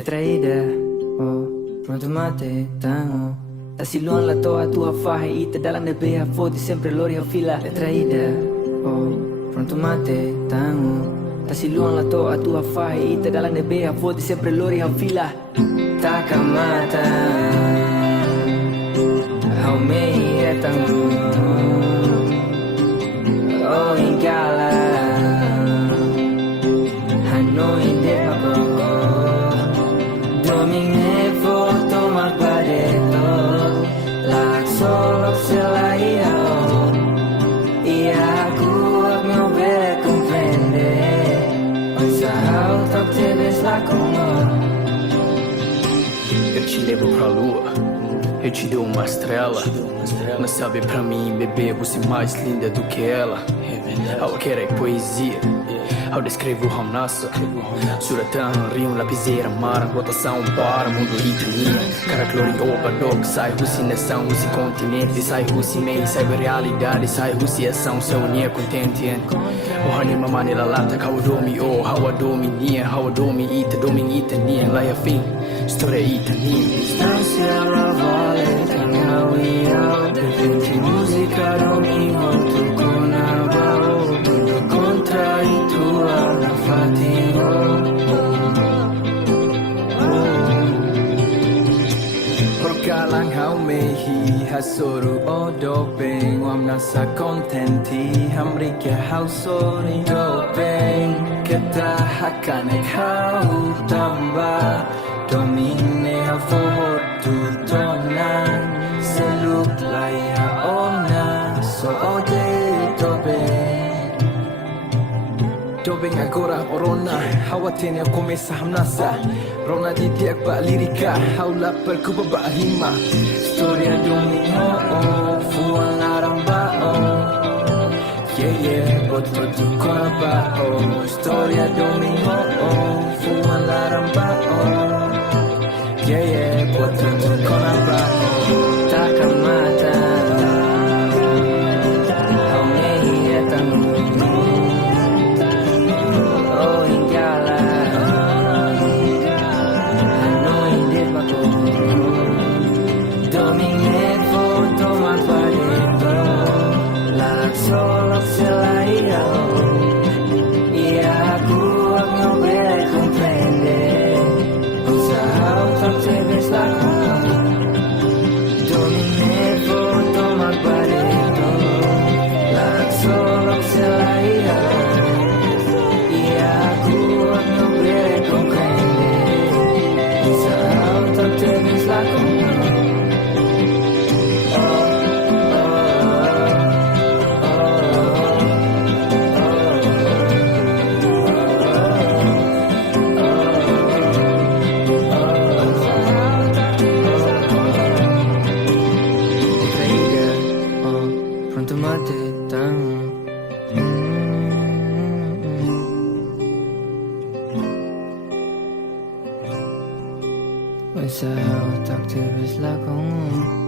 Traída, oh, pronto mate, tango. Da silon la toa tua fahe ita dalang de beha fodi sempre lori a fila. Le traída, oh, pronto mate, tango. Da silon la toa tua fahe ita dalang de beha fodi sempre lori a fila. Takamata, how me tango. Oh, ingala, Hanoi de mako. Domine foto magbadeto Lag solok selaia Ia aku meu bele comprende Pensar tak teves lá como Eu te levo pra lua, eu te dou uma estrela. Mas sabe pra mim, bebê, você é mais linda do que ela. Ao querer poesia, ao descrevo ramnasa. Suratan, rio, lapiseira, mar, rotação para mundo itania. Cara glorioba, dog, sai alucinação, esse continente, sai rucimei, sai realidade, sai ruciação, seu unia contente. O anima manila lata, how domi, oh, how a dominia, how a domi, ita, domi, itania, lá é fim, história itania. Distância ravale Tangawiao Defendi música domingo Tu conavao Mundo contra e tua na fatigo Porkalang hau mehi Hasuru o doping Wam nasa kontenti Hamrika hau sori doping Kita hakanek hau tamba Domine hau fohot tutonan Seluk laya ona So ode doping Doping agora orona Hawatene começa hamnasa Rona di tiak ba lirika Haula perkuba ba rima Storia domingo Fuan laramba Yeah yeah Otro tu koraba Storia domingo Fuan laramba Yeah yeah Otro tu koraba Takamata How me tango Oh ingala Hanoi de mako Domine foto magbadeto Lag solok selaia Ia aku meu bele comprende Usaha tak teves lá Domine foto magbadeto Lag solok selaia Ia aku meu bele comprende Usaha tak teves lá Pronto mate tango Usaha tak teres lah kamu